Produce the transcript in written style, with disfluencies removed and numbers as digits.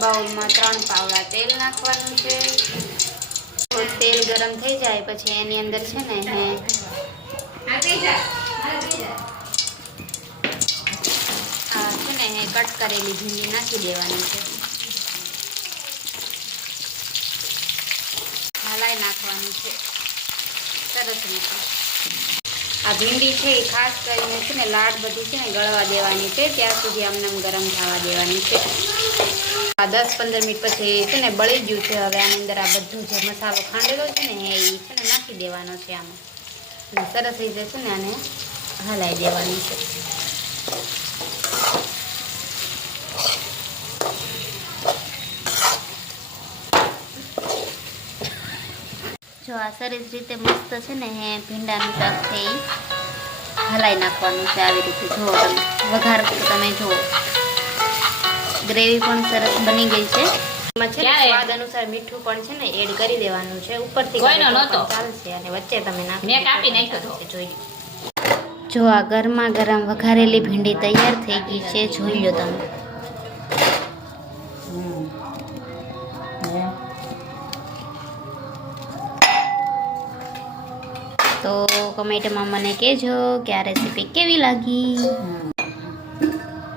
બાઉલમાં 3 પાવડા તેલ નાખવાનું છે। તેલ ગરમ થઈ જાય પછી એની અંદર છે ને કટ કરેલી ભીંડી નાખી દેવાની છે। હલાઈ નાખવાની છે સરસ રીતે। આ ભીંડી છે એ ખાસ કરીને છે ને લાડ બધી છે ને ગળવા દેવાની છે, ત્યાં સુધી આમને ગરમ થવા દેવાની છે। આ 10-15 મિનિટ પછી છે ને બળી ગયું છે। હવે આની અંદર આ બધું જે મસાલો ખાંડેલો છે ને એ છે ને નાખી દેવાનો છે આમાં, અને સરસ રીતે છે ને આને હલાવી દેવાની છે। જો આ સરસ રીતે મસ્ત છે ને ભીંડાનું શાક છે એ હલાઈ નાખવાનું છે આવી રીતે। જુઓ તમે વઘાર તમે જુઓ ગ્રેવી પણ સરસ બની ગઈ છે। એમાં છે ને સ્વાદ અનુસાર મીઠું પણ છે ને એડ કરી દેવાનું છે ઉપરથી, ચાલશે અને વચ્ચે તમે નાખી જોઈ। જો આ ગરમા ગરમ વઘારેલી ભીંડી તૈયાર થઈ ગઈ છે, જોઈ લો તમે। તો કમેન્ટમાં મને કહેજો કે આ રેસીપી કેવી લાગી।